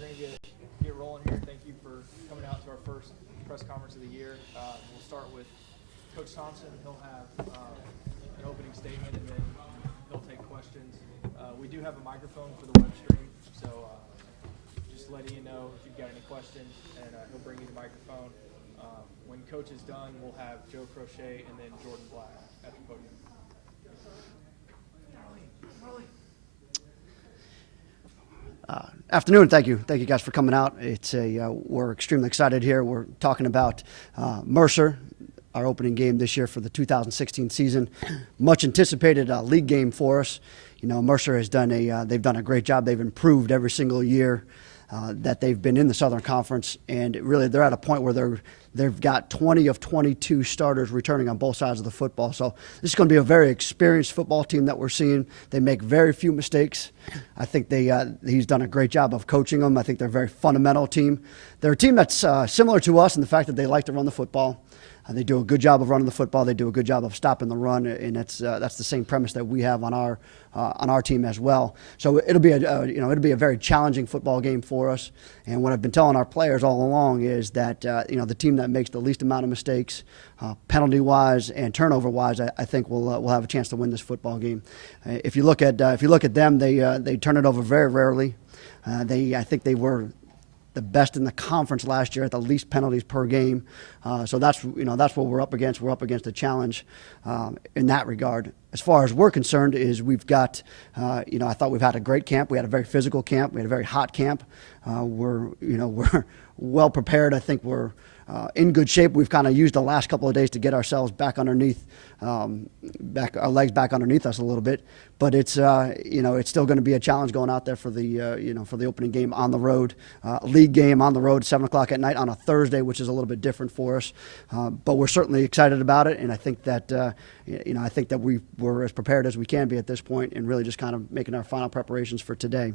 we're going to get rolling here. Thank you for coming out to our first press conference of the year. We'll start with Coach Thompson. He'll have an opening statement, and then he'll take questions. We do have a microphone for the web stream, so just letting you know if you've got any questions, and he'll bring you the microphone. When Coach is done, we'll have Joe Crochet and then Jordan Black at the podium. Afternoon. Thank you guys for coming out. We're extremely excited here. We're talking about Mercer, our opening game this year for the 2016 season. Much anticipated league game for us. You know, Mercer has they've done a great job. They've improved every single year that they've been in the Southern Conference, and really they're at a point where they've got 20 of 22 starters returning on both sides of the football. So this is going to be a very experienced football team that we're seeing. They make very few mistakes. I think he's done a great job of coaching them. I think they're a very fundamental team. They're a team that's similar to us in the fact that they like to run the football. They do a good job of running the football. They do a good job of stopping the run, and that's the same premise that we have on our team as well. So it'll be a very challenging football game for us. And what I've been telling our players all along is that the team that makes the least amount of mistakes, penalty-wise and turnover-wise, I think will have a chance to win this football game. If you look at them, they turn it over very rarely. I think they were the best in the conference last year at the least penalties per game. So that's what we're up against. We're up against a challenge in that regard. As far as we're concerned, is we've got, I thought we've had a great camp. We had a very physical camp. We had a very hot camp. We're well prepared. I think we're in good shape. We've kind of used the last couple of days to get ourselves back underneath, our legs back underneath us a little bit. But it's still going to be a challenge going out there for the opening game on the road, league game on the road, 7:00 at night on a Thursday, which is a little bit different for us. But we're certainly excited about it, and I think that we're as prepared as we can be at this point, and really just kind of making our final preparations for today.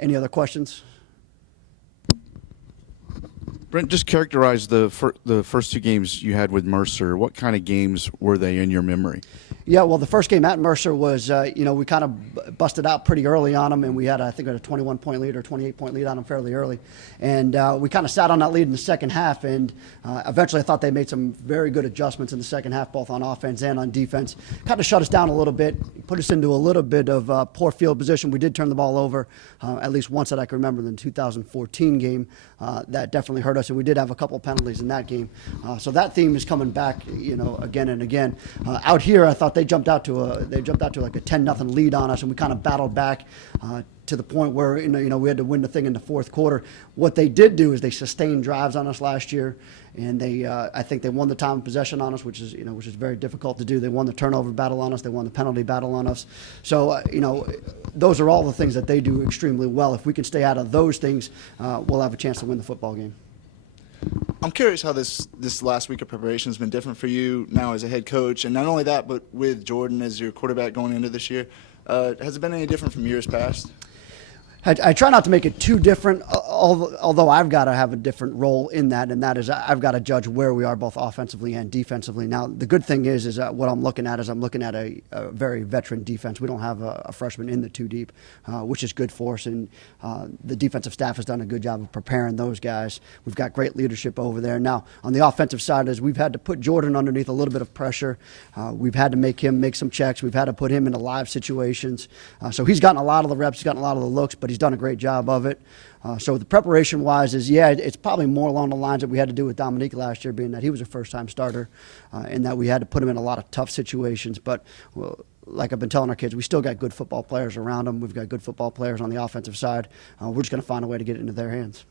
Any other questions? Brent, just characterize the first two games you had with Mercer. What kind of games were they in your memory? Yeah, well, the first game at Mercer was, we kind of busted out pretty early on them, and we had, I think, a 21-point lead or 28-point lead on them fairly early. And we kind of sat on that lead in the second half, and eventually I thought they made some very good adjustments in the second half, both on offense and on defense. Kind of shut us down a little bit, put us into a little bit of poor field position. We did turn the ball over at least once that I can remember in the 2014 game. That definitely hurt us, and we did have a couple of penalties in that game. So that theme is coming back, again and again. Out here, I thought they jumped out to like a 10-0 lead on us, and we kind of battled back to the point where we had to win the thing in the fourth quarter. What they did do is they sustained drives on us last year, and I think they won the time of possession on us, which is very difficult to do. They won the turnover battle on us. They won the penalty battle on us. So those are all the things that they do extremely well. If we can stay out of those things, we'll have a chance to win the football game. I'm curious how this last week of preparation has been different for you now as a head coach, and not only that, but with Jordan as your quarterback going into this year. Has it been any different from years past? I try not to make it too different, although I've got to have a different role in that, and that is I've got to judge where we are both offensively and defensively. Now, the good thing is what I'm looking at a very veteran defense. We don't have a freshman in the two deep, which is good for us, and the defensive staff has done a good job of preparing those guys. We've got great leadership over there. Now, on the offensive side, we've had to put Jordan underneath a little bit of pressure. We've had to make him make some checks. We've had to put him into live situations. So he's gotten a lot of the reps. He's gotten a lot of the looks, but he's done a great job of it. So the preparation-wise it's probably more along the lines that we had to do with Dominique last year, being that he was a first-time starter, and that we had to put him in a lot of tough situations. But like I've been telling our kids, we still got good football players around them. We've got good football players on the offensive side. We're just going to find a way to get it into their hands.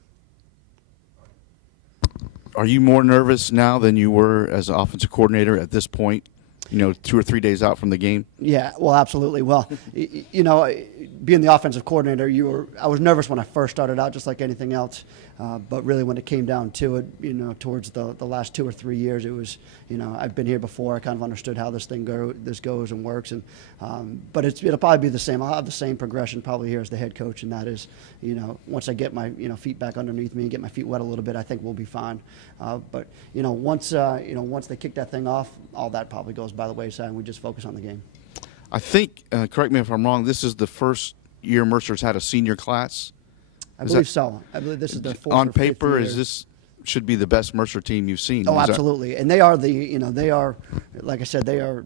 Are you more nervous now than you were as an offensive coordinator at this point? 2 or 3 days out from the game? Yeah, well, absolutely. Well, being the offensive coordinator, I was nervous when I first started out, just like anything else. But really, when it came down to it, towards the last 2 or 3 years, it was, I've been here before. I kind of understood how this goes and works. And but it'll probably be the same. I'll have the same progression probably here as the head coach, and that is, once I get my feet back underneath me and get my feet wet a little bit, I think we'll be fine. But once they kick that thing off, all that probably goes by the wayside, and we just focus on the game. I think, correct me if I'm wrong, this is the first year Mercer's had a senior class. I believe so. I believe this is their fourth on or fifth paper? year. Is this should be the best Mercer team you've seen? Oh, Is that- absolutely. And they are they are, like I said, they are,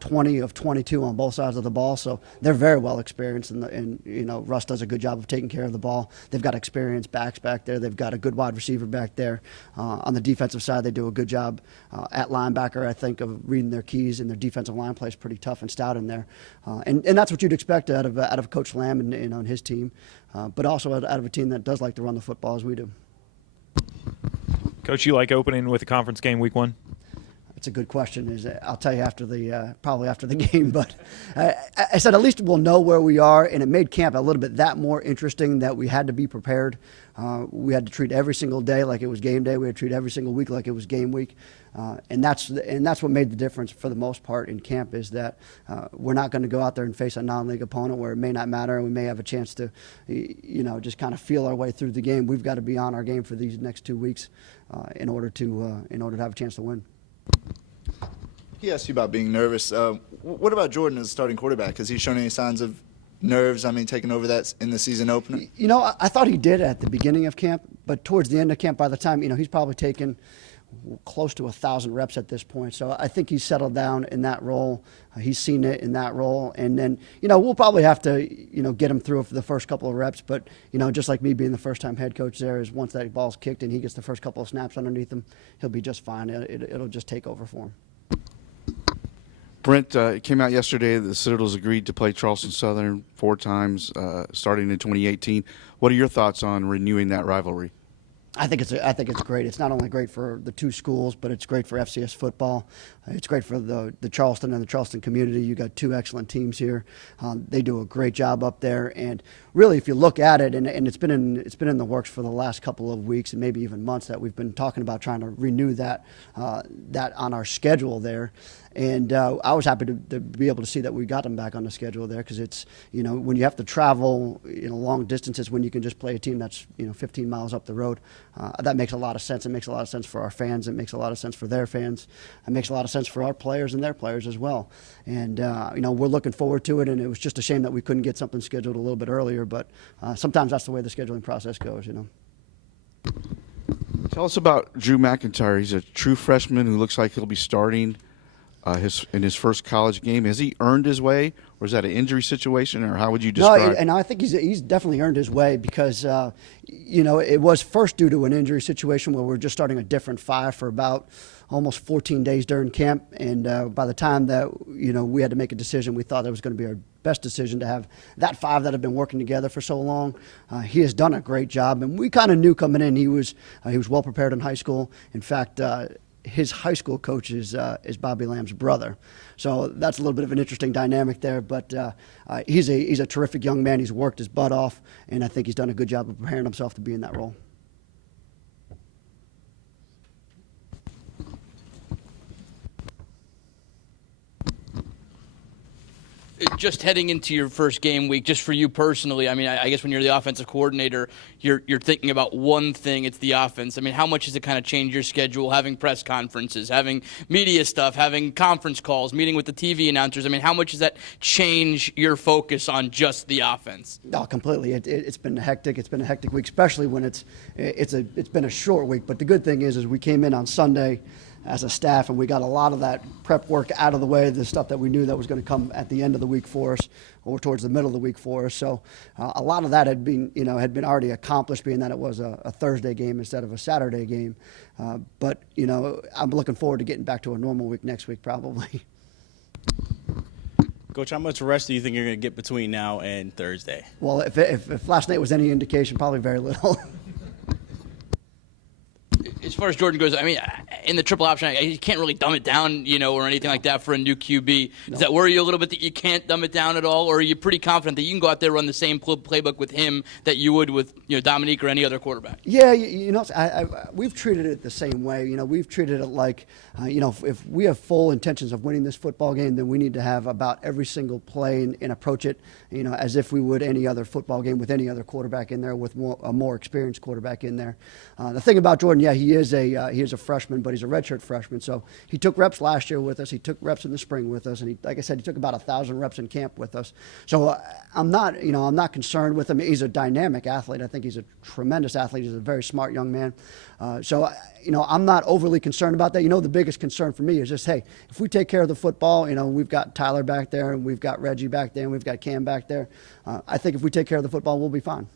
20 of 22 on both sides of the ball. So they're very well experienced, and Russ does a good job of taking care of the ball. They've got experienced backs back there. They've got a good wide receiver back there. On the defensive side, they do a good job at linebacker, I think, of reading their keys, and their defensive line plays pretty tough and stout in there. And that's what you'd expect out of Coach Lamb and his team, but also out of a team that does like to run the football as we do. Coach, you like opening with a conference game week 1? It's a good question. I'll tell you after probably after the game. But I said at least we'll know where we are, and it made camp a little bit that more interesting that we had to be prepared. We had to treat every single day like it was game day. We had to treat every single week like it was game week, and that's what made the difference for the most part in camp is that we're not going to go out there and face a non-league opponent where it may not matter and we may have a chance to, just kind of feel our way through the game. We've got to be on our game for these next 2 weeks in order to have a chance to win. He asked you about being nervous. What about Jordan as a starting quarterback? Has he shown any signs of nerves? I mean, taking over that in the season opener? I thought he did at the beginning of camp, but towards the end of camp, by the time, he's probably taken close to 1,000 reps at this point. So I think he's settled down in that role. He's seen it in that role. And then, we'll probably have to, get him through for the first couple of reps. But, just like me being the first-time head coach there, is once that ball's kicked and he gets the first couple of snaps underneath him, he'll be just fine. It'll just take over for him. Brent, it came out yesterday that the Citadels agreed to play Charleston Southern 4 times starting in 2018. What are your thoughts on renewing that rivalry? I think it's great. It's not only great for the two schools, but it's great for FCS football. It's great for the Charleston and the Charleston community. You got 2 excellent teams here. They do a great job up there. And really, if you look at it, and it's been in the works for the last couple of weeks and maybe even months that we've been talking about trying to renew that on our schedule there. And I was happy to be able to see that we got them back on the schedule there because it's, when you have to travel, long distances when you can just play a team that's, 15 miles up the road, that makes a lot of sense. It makes a lot of sense for our fans. It makes a lot of sense for their fans. It makes a lot of sense for our players and their players as well. And, we're looking forward to it, and it was just a shame that we couldn't get something scheduled a little bit earlier, but sometimes that's the way the scheduling process goes, Tell us about Drew McIntyre. He's a true freshman who looks like he'll be starting in his first college game. Has he earned his way, or is that an injury situation, or how would you describe? No, and I think he's definitely earned his way because it was first due to an injury situation where we're just starting a different 5 for about almost 14 days during camp, and by the time that we had to make a decision, we thought it was going to be our best decision to have that 5 that have been working together for so long. He has done a great job, and we kind of knew coming in he was well prepared in high school. In fact, his high school coach is Bobby Lamb's brother. So that's a little bit of an interesting dynamic there. But he's a terrific young man. He's worked his butt off, and I think he's done a good job of preparing himself to be in that role. Just heading into your first game week, just for you personally, I mean, I guess when you're the offensive coordinator, you're thinking about one thing, it's the offense. I mean, how much does it kind of change your schedule, having press conferences, having media stuff, having conference calls, meeting with the TV announcers? I mean, how much does that change your focus on just the offense? Oh, completely. It's been hectic. It's been a hectic week, especially when it's been a short week. But the good thing is we came in on Sunday as a staff, and we got a lot of that prep work out of the way, the stuff that we knew that was going to come at the end of the week for us or towards the middle of the week for us. So a lot of that had been already accomplished, being that it was a Thursday game instead of a Saturday game. But I'm looking forward to getting back to a normal week next week probably. Coach, how much rest do you think you're going to get between now and Thursday? Well, if last night was any indication, probably very little. As far as Jordan goes, I mean, in the triple option, you can't really dumb it down, or anything like that for a new QB. Does that worry you a little bit that you can't dumb it down at all, or are you pretty confident that you can go out there and run the same playbook with him that you would with Dominique or any other quarterback? Yeah, we've treated it the same way. We've treated it like, if we have full intentions of winning this football game, then we need to have about every single play and approach it, as if we would any other football game with any other quarterback in there, with a more experienced quarterback in there. The thing about Jordan, he is a freshman, but he's a redshirt freshman. So he took reps last year with us. He took reps in the spring with us, and he, like I said, he took about 1,000 reps in camp with us. So I'm not concerned with him. He's a dynamic athlete. I think he's a tremendous athlete. He's a very smart young man. I'm not overly concerned about that. The biggest concern for me is just, hey, if we take care of the football, we've got Tyler back there, and we've got Reggie back there, and we've got Cam back there. I think if we take care of the football, we'll be fine.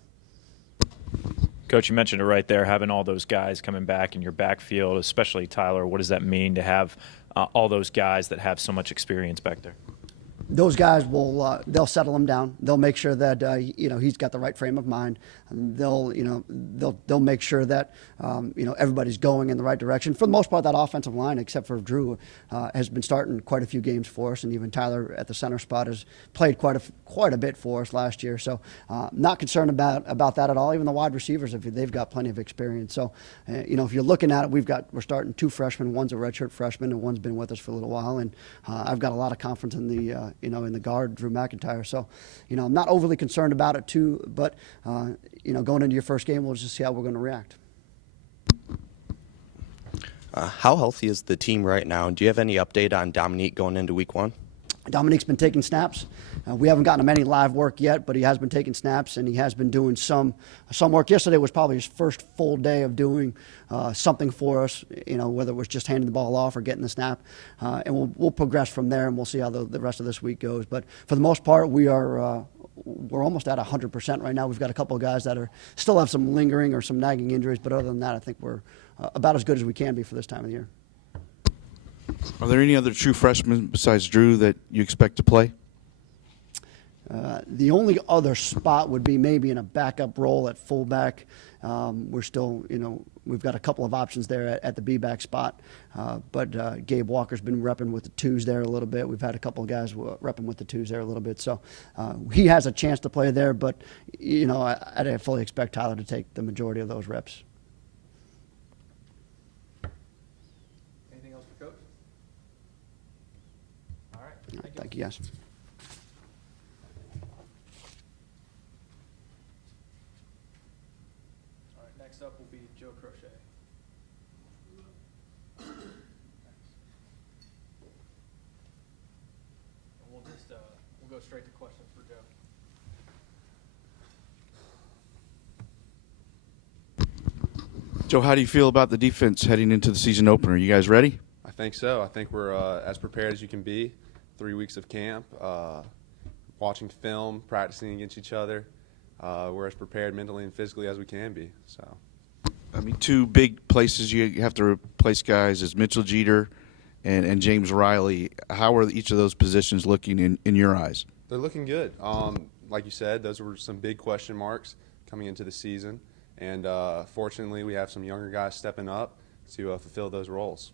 Coach, you mentioned it right there, having all those guys coming back in your backfield, especially Tyler. What does that mean to have all those guys that have so much experience back there? Those guys they'll settle him down. They'll make sure that he's got the right frame of mind. They'll make sure that everybody's going in the right direction. For the most part, that offensive line, except for Drew, has been starting quite a few games for us, and even Tyler at the center spot has played quite a bit for us last year. So not concerned about that at all. Even the wide receivers, they've got plenty of experience. So if you're looking at it, we're starting 2 freshmen. One's a redshirt freshman, and one's been with us for a little while. And I've got a lot of confidence in the guard, Drew McIntyre. So, I'm not overly concerned about it too, but, going into your first game, we'll just see how we're going to react. How healthy is the team right now? And do you have any update on Dominique going into week 1? Dominique's been taking snaps. We haven't gotten him any live work yet, but he has been taking snaps, and he has been doing some work. Yesterday was probably his first full day of doing something for us, whether it was just handing the ball off or getting the snap. And we'll progress from there, and we'll see how the rest of this week goes. But for the most part, we're almost at 100% right now. We've got a couple of guys that still have some lingering or some nagging injuries, but other than that, I think we're about as good as we can be for this time of the year. Are there any other true freshmen besides Drew that you expect to play? The only other spot would be maybe in a backup role at fullback. We're still, we've got a couple of options there at the B-back spot. But Gabe Walker's been repping with the 2s there a little bit. We've had a couple of guys repping with the 2s there a little bit. So he has a chance to play there, but, I fully expect Tyler to take the majority of those reps. Anything else for Coach? All right. Thank you, guys. All right, next up will be Joe Crochet. And we'll go straight to questions for Joe. Joe, how do you feel about the defense heading into the season opener? You guys ready? I think so. I think we're as prepared as you can be. 3 weeks of camp, watching film, practicing against each other. We're as prepared mentally and physically as we can be. So, 2 big places you have to replace guys is Mitchell Jeter and James Riley. How are each of those positions looking in your eyes? they're looking good. Like you said, those were some big question marks coming into the season. And fortunately, we have some younger guys stepping up to fulfill those roles.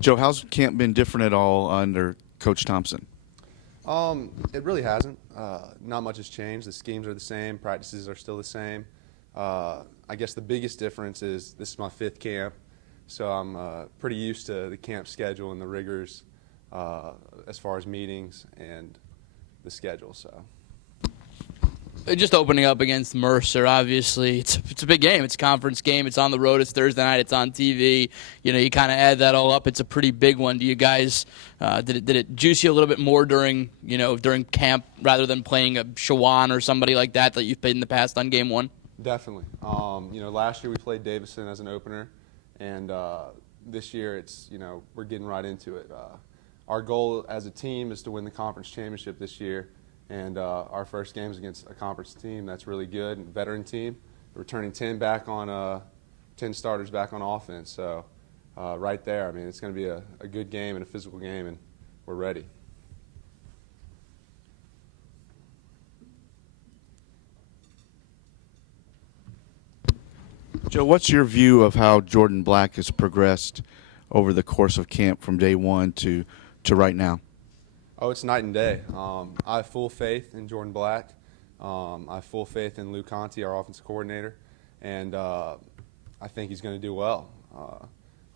Joe, how's camp been different at all under Coach Thompson? It really hasn't. Not much has changed. The schemes are the same. Practices are still the same. I guess the biggest difference is this is my 5th camp, so I'm pretty used to the camp schedule and the rigors as far as meetings and the schedule. So. Just opening up against Mercer, obviously, it's a big game. It's a conference game. It's on the road. It's Thursday night. It's on TV. You kind of add that all up. It's a pretty big one. Do you guys did it juice you a little bit more during camp rather than playing a Shawan or somebody like that you've played in the past on game 1? Definitely. Last year we played Davison as an opener, and this year it's we're getting right into it. Our goal as a team is to win the conference championship this year. And our first game is against a conference team that's really good, and veteran team. We're turning 10 starters back on offense. So right there, it's going to be a good game and a physical game, and we're ready. Joe, what's your view of how Jordan Black has progressed over the course of camp from day 1 to right now? Oh, it's night and day. I have full faith in Jordan Black. I have full faith in Lou Conti, our offensive coordinator, and I think he's going to do well.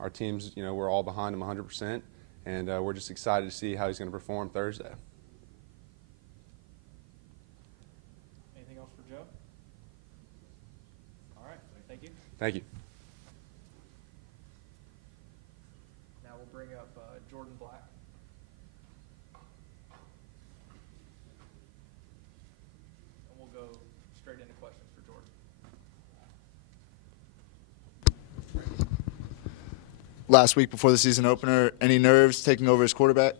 Our teams, we're all behind him 100%, and we're just excited to see how he's going to perform Thursday. Anything else for Joe? Thank you. Thank you. Now we'll bring up Jordan Black. And we'll go straight into questions for Jordan. Last week before the season opener, any nerves taking over as quarterback?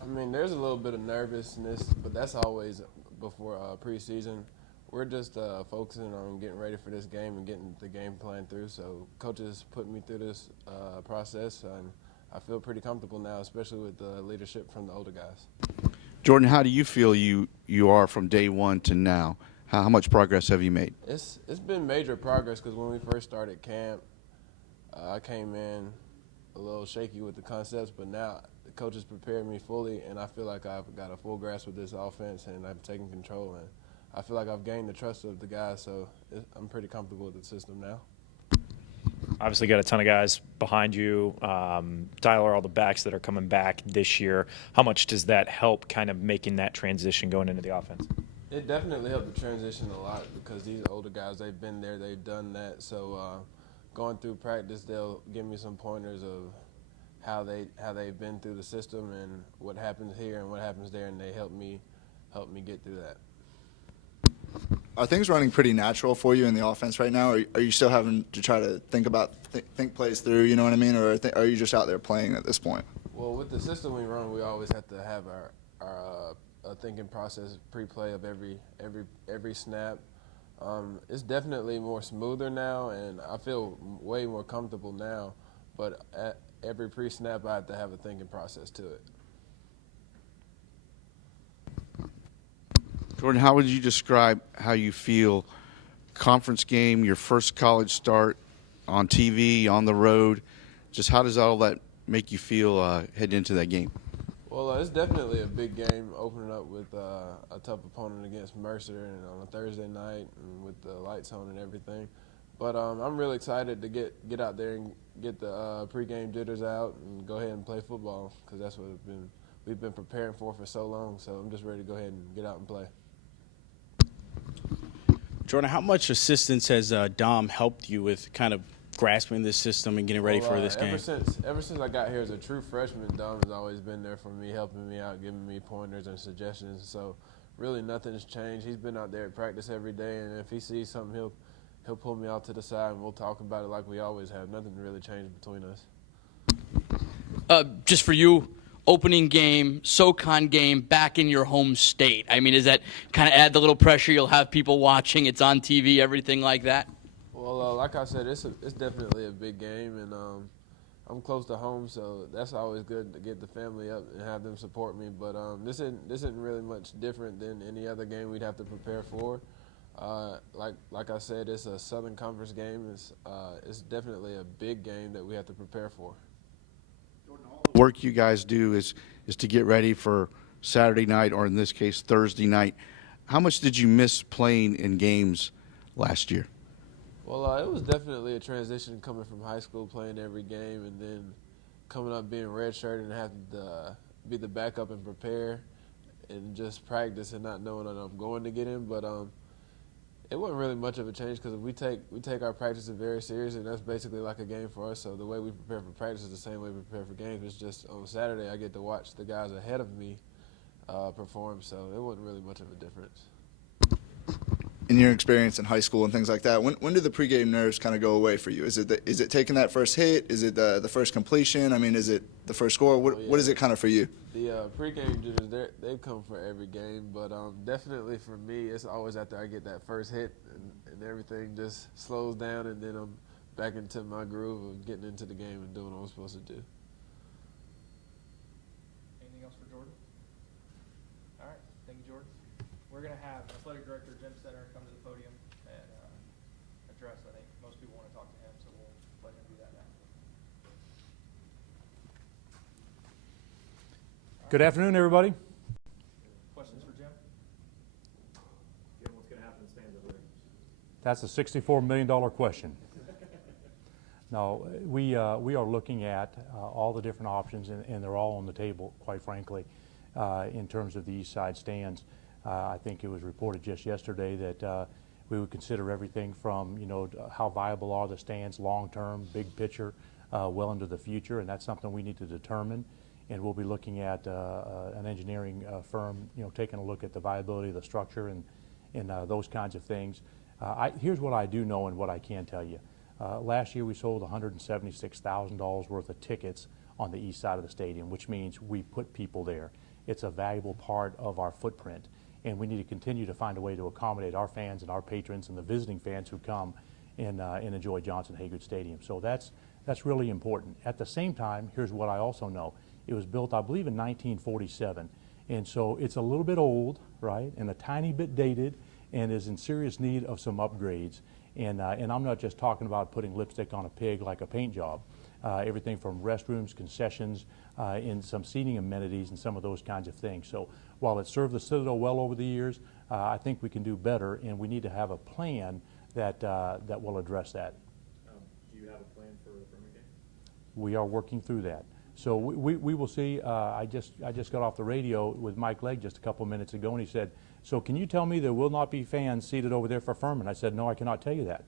I mean, there's a little bit of nervousness, but that's always before preseason. We're just focusing on getting ready for this game and getting the game plan through. So coaches put me through this process, and I feel pretty comfortable now, especially with the leadership from the older guys. Jordan, how do you feel you are from day one to now? How much progress have you made? It's been major progress because when we first started camp, I came in a little shaky with the concepts, but now the coaches prepared me fully, and I feel like I've got a full grasp of this offense, and I've taken control, and I feel like I've gained the trust of the guys, so I'm pretty comfortable with the system now. Obviously got a ton of guys behind you. Tyler, all the backs that are coming back this year. How much does that help kind of making that transition going into the offense? It definitely helped the transition a lot because these older guys, they've been there, they've done that. So going through practice, they'll give me some pointers of how they've been through the system and what happens here and what happens there, and they help me get through that. Are things running pretty natural for you in the offense right now? Are you still having to try to think plays through, you know what I mean? Or are you just out there playing at this point? Well, with the system we run, we always have to have our thinking process, pre-play of every snap. It's definitely more smoother now, and I feel way more comfortable now. But at every pre-snap, I have to have a thinking process to it. Jordan, how would you describe how you feel conference game, your first college start on TV, on the road? Just how does all that make you feel heading into that game? Well, it's definitely a big game opening up with a tough opponent against Mercer and on a Thursday night and with the lights on and everything. But I'm really excited to get out there and get the pregame jitters out and go ahead and play football because that's what we've been preparing for so long. So I'm just ready to go ahead and get out and play. Jordan, how much assistance has Dom helped you with kind of grasping this system and getting ready for this game? Ever since I got here as a true freshman, Dom has always been there for me, helping me out, giving me pointers and suggestions. So really nothing's changed. He's been out there at practice every day, and if he sees something, he'll pull me out to the side and we'll talk about it like we always have. Nothing really changed between us. Just for you, opening game, SoCon game, back in your home state. I mean, does that kind of add the little pressure? You'll have people watching. It's on TV, everything like that. Well, like I said, it's definitely a big game, and I'm close to home, so that's always good to get the family up and have them support me. But this isn't really much different than any other game we'd have to prepare for. Like I said, it's a Southern Conference game. It's definitely a big game that we have to prepare for. Work you guys do is to get ready for Saturday night, or in this case Thursday night. How much did you miss playing in games last year? Well, it was definitely a transition coming from high school, playing every game, and then coming up being redshirted and having to be the backup and prepare and just practice and not knowing that I'm going to get in. But it wasn't really much of a change because we take our practices very seriously, and that's basically like a game for us. So the way we prepare for practice is the same way we prepare for games. It's just on Saturday I get to watch the guys ahead of me perform, so it wasn't really much of a difference. In your experience in high school and things like that, when do the pregame nerves kind of go away for you? Is it taking that first hit? Is it the first completion? I mean, is it the first score? What is it kind of for you? The pregame jitters, they come for every game, but definitely for me, it's always after I get that first hit and everything just slows down, and then I'm back into my groove of getting into the game and doing what I'm supposed to do. Anything else for Jordan? All right, thank you, Jordan. We're going to have Athletic Director Jim Center come to the podium and address, I think most people want to talk to him, so we'll let him do that now. Good afternoon, everybody. Questions for Jim? Jim, what's going to happen to stands over there? That's a $64 million question. No, we are looking at all the different options, and they're all on the table, quite frankly, in terms of the east side stands. I think it was reported just yesterday that We would consider everything from, how viable are the stands long-term, big picture, well into the future, and that's something we need to determine. And we'll be looking at an engineering firm, taking a look at the viability of the structure and those kinds of things. Here's what I do know and what I can tell you. Last year we sold $176,000 worth of tickets on the east side of the stadium, which means we put people there. It's a valuable part of our footprint, and we need to continue to find a way to accommodate our fans and our patrons and the visiting fans who come and enjoy Johnson Haygood Stadium. So that's really important. At the same time, here's what I also know. It was built, I believe, in 1947, and so it's a little bit old, right, and a tiny bit dated, and is in serious need of some upgrades. And I'm not just talking about putting lipstick on a pig like a paint job. Everything from restrooms, concessions, and some seating amenities and some of those kinds of things. So while it served the Citadel well over the years, I think we can do better, and we need to have a plan that will address that. Do you have a plan for the Furman game? We are working through that. So we will see. I just got off the radio with Mike Legg just a couple minutes ago, and he said, "So can you tell me there will not be fans seated over there for Furman?" I said, "No, I cannot tell you that."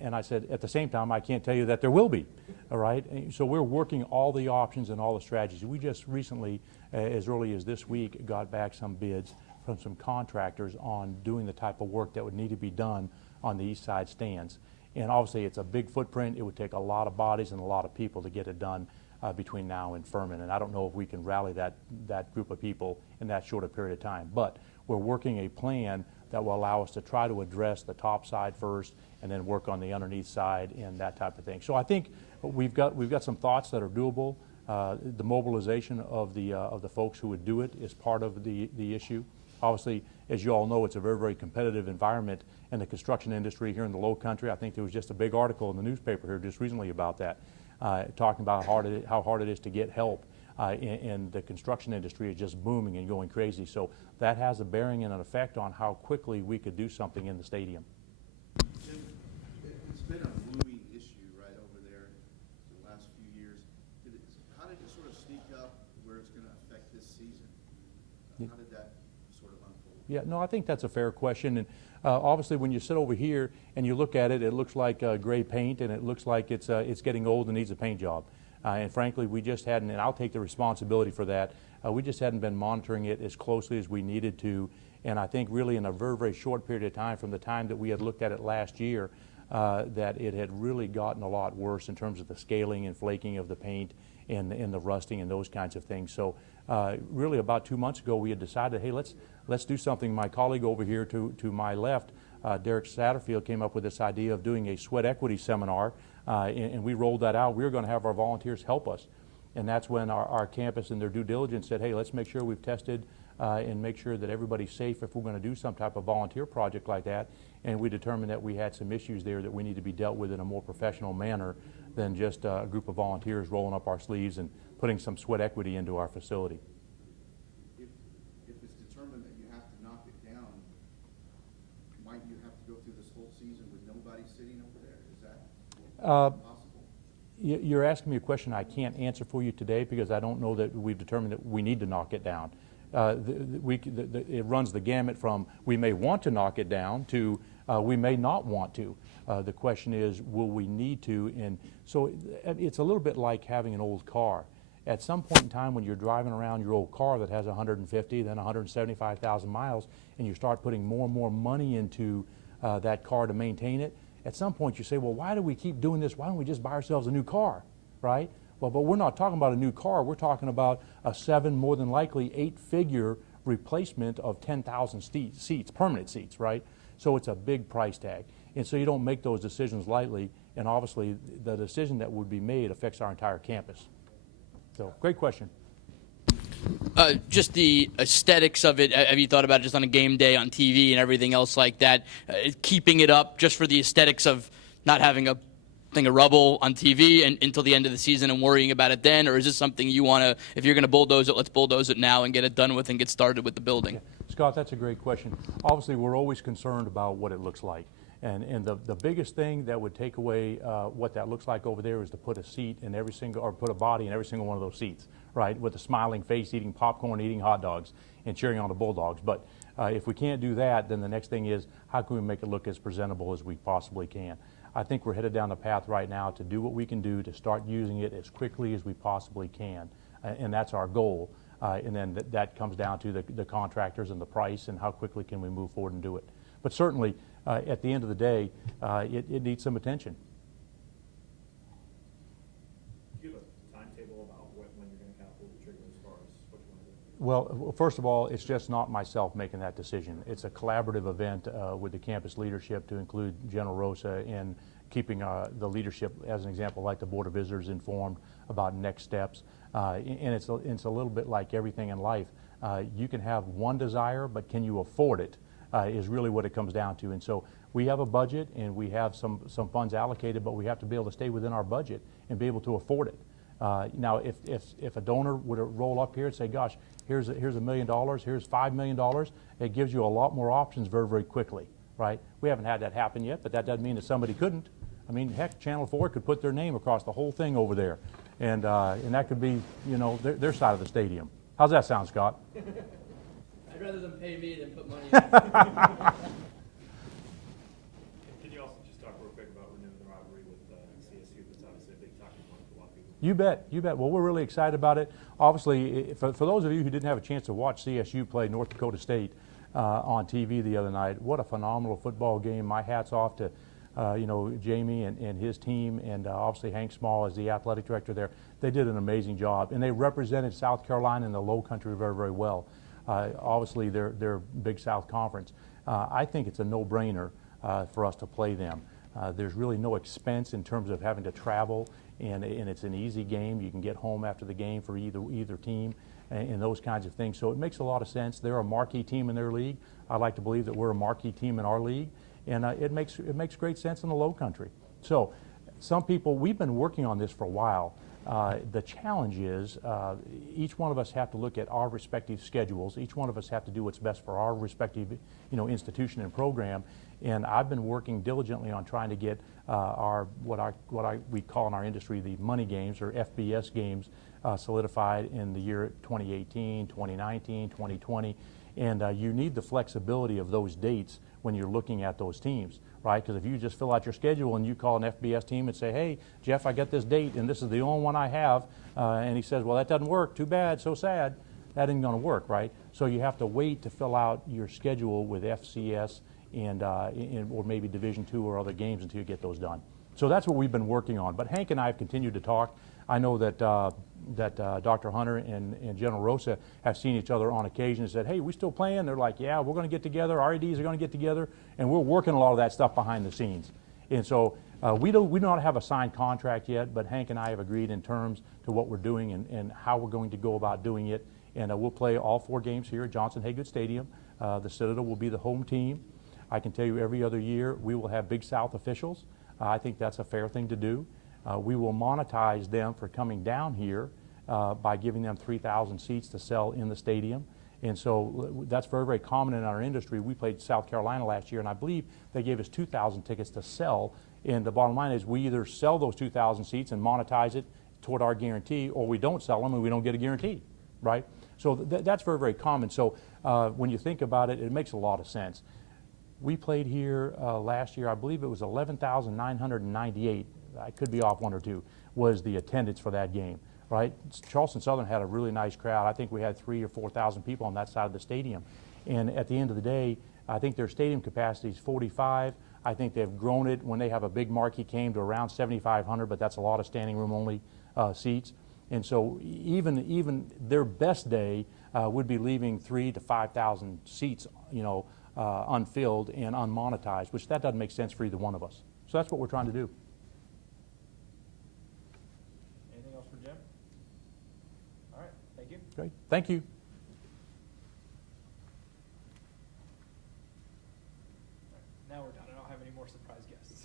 And I said, at the same time, I can't tell you that there will be, all right? And so we're working all the options and all the strategies. We just recently, as early as this week, got back some bids from some contractors on doing the type of work that would need to be done on the east side stands. And obviously, it's a big footprint. It would take a lot of bodies and a lot of people to get it done between now and Furman. And I don't know if we can rally that group of people in that short a period of time. But we're working a plan that will allow us to try to address the top side first and then work on the underneath side and that type of thing. So I think we've got some thoughts that are doable. The mobilization of the folks who would do it is part of the issue. Obviously, as you all know, it's a very, very competitive environment in the construction industry here in the Low Country. I think there was just a big article in the newspaper here just recently about that, talking about how hard it is to get help. And the construction industry is just booming and going crazy. So that has a bearing and an effect on how quickly we could do something in the stadium. It's been a looming issue right over there for the last few years. How did it sort of sneak up where it's going to affect this season? How did that sort of unfold? Yeah, no, I think that's a fair question. And obviously, when you sit over here and you look at it, it looks like gray paint, and it looks like it's getting old and needs a paint job. And frankly, we just hadn't, and I'll take the responsibility for that, we just hadn't been monitoring it as closely as we needed to. And I think really in a very, very short period of time, from the time that we had looked at it last year, that it had really gotten a lot worse in terms of the scaling and flaking of the paint and the rusting and those kinds of things. So really about 2 months ago, we had decided, hey, let's do something. My colleague over here to my left, Derek Satterfield, came up with this idea of doing a sweat equity seminar, and we rolled that out. We were going to have our volunteers help us. And that's when our campus and their due diligence said, hey, let's make sure we've tested and make sure that everybody's safe if we're going to do some type of volunteer project like that. And we determined that we had some issues there that we need to be dealt with in a more professional manner than just a group of volunteers rolling up our sleeves and putting some sweat equity into our facility. If it's determined that you have to knock it down, might you have to go through this whole season with nobody sitting over there? Is that possible? You're asking me a question I can't answer for you today because I don't know that we've determined that we need to knock it down. It runs the gamut from we may want to knock it down to we may not want to. The question is, will we need to? And so it's a little bit like having an old car. At some point in time when you're driving around your old car that has 150, then 175,000 miles, and you start putting more and more money into that car to maintain it, at some point you say, well, why do we keep doing this? Why don't we just buy ourselves a new car, right? Well, but we're not talking about a new car. We're talking about a 7, more than likely 8-figure replacement of 10,000 seats, permanent seats, right? So it's a big price tag. And so you don't make those decisions lightly, and obviously the decision that would be made affects our entire campus. So great question. Just the aesthetics of it, have you thought about it just on a game day on TV and everything else like that? Keeping it up just for the aesthetics of not having a thing of rubble on TV until the end of the season and worrying about it then? Or is this something you want to, if you're going to bulldoze it, let's bulldoze it now and get it done with and get started with the building? Yeah. Scott, that's a great question. Obviously, we're always concerned about what it looks like. And the biggest thing that would take away what that looks like over there is to put a seat in every single, or put a body in every single one of those seats, right? With a smiling face, eating popcorn, eating hot dogs, and cheering on the Bulldogs. But If we can't do that, then the next thing is how can we make it look as presentable as we possibly can. I think we're headed down the path right now to do what we can do to start using it as quickly as we possibly can, and that's our goal. And then that comes down to the contractors and the price and how quickly can we move forward and do it. But certainly, at the end of the day, it needs some attention. Do you have a timetable about when you're going to kind of pull the trigger as far as what you want to do? Well, first of all, it's just not myself making that decision. It's a collaborative event with the campus leadership to include General Rosa in keeping the leadership, as an example, like the Board of Visitors, informed about next steps. And it's a little bit like everything in life. You can have one desire, but can you afford it is really what it comes down to. And so we have a budget and we have some funds allocated, but we have to be able to stay within our budget and be able to afford it. Now, if a donor would roll up here and say, gosh, here's $1 million, here's $5 million, it gives you a lot more options very, very quickly, right? We haven't had that happen yet, but that doesn't mean that somebody couldn't. I mean, heck, Channel 4 could put their name across the whole thing over there, and that could be, you know, their side of the stadium. How's that sound, Scott? I'd rather them pay me than put money in. Can you also just talk real quick about renewing the rivalry with CSU? That's obviously a big talking point for a lot of people. You bet, you bet. Well, we're really excited about it. Obviously, for those of you who didn't have a chance to watch CSU play North Dakota State on TV the other night, what a phenomenal football game. My hat's off to you know, Jamie and his team, and obviously Hank Small as the athletic director there. They did an amazing job, and they represented South Carolina in the Low Country very, very well. Obviously, they're Big South Conference. I think it's a no-brainer for us to play them. There's really no expense in terms of having to travel, and it's an easy game. You can get home after the game for either team, and those kinds of things. So it makes a lot of sense. They're a marquee team in their league. I like to believe that we're a marquee team in our league. And it makes great sense in the Low Country. So some people, we've been working on this for a while. The challenge is each one of us have to look at our respective schedules. Each one of us have to do what's best for our respective, you know, institution and program. And I've been working diligently on trying to get we call in our industry the money games, or FBS games, solidified in the year 2018, 2019, 2020. And you need the flexibility of those dates when you're looking at those teams, right? Because if you just fill out your schedule and you call an FBS team and say, hey, Jeff, I got this date and this is the only one I have, and he says, well, that doesn't work, too bad, so sad, that ain't gonna work, right? So you have to wait to fill out your schedule with FCS or maybe Division II or other games until you get those done. So that's what we've been working on. But Hank and I have continued to talk. I know that Dr. Hunter and General Rosa have seen each other on occasion and said, hey, we still playing? They're like, yeah, we're going to get together. Our ADs are going to get together, and we're working a lot of that stuff behind the scenes. And so we don't have a signed contract yet, but Hank and I have agreed in terms to what we're doing and how we're going to go about doing it. And we'll play all 4 games here at Johnson Haygood Stadium. The Citadel will be the home team. I can tell you every other year we will have Big South officials. I think that's a fair thing to do. We will monetize them for coming down here by giving them 3,000 seats to sell in the stadium. And so that's very, very common in our industry. We played South Carolina last year, and I believe they gave us 2,000 tickets to sell. And the bottom line is we either sell those 2,000 seats and monetize it toward our guarantee, or we don't sell them and we don't get a guarantee, right? So that's very, very common. So when you think about it, it makes a lot of sense. We played here last year, I believe it was 11,998. I could be off 1 or 2, was the attendance for that game, right? Charleston Southern had a really nice crowd. I think we had 3,000 or 4,000 people on that side of the stadium. And at the end of the day, I think their stadium capacity is 45. I think they've grown it when they have a big marquee game to around 7,500, but that's a lot of standing room only seats. And so even their best day would be leaving 3,000 to 5,000 seats, you know, unfilled and unmonetized, which that doesn't make sense for either one of us. So that's what we're trying to do. Anything else for Jim? All right, thank you. Great, thank you. Now we're done. I don't have any more surprise guests.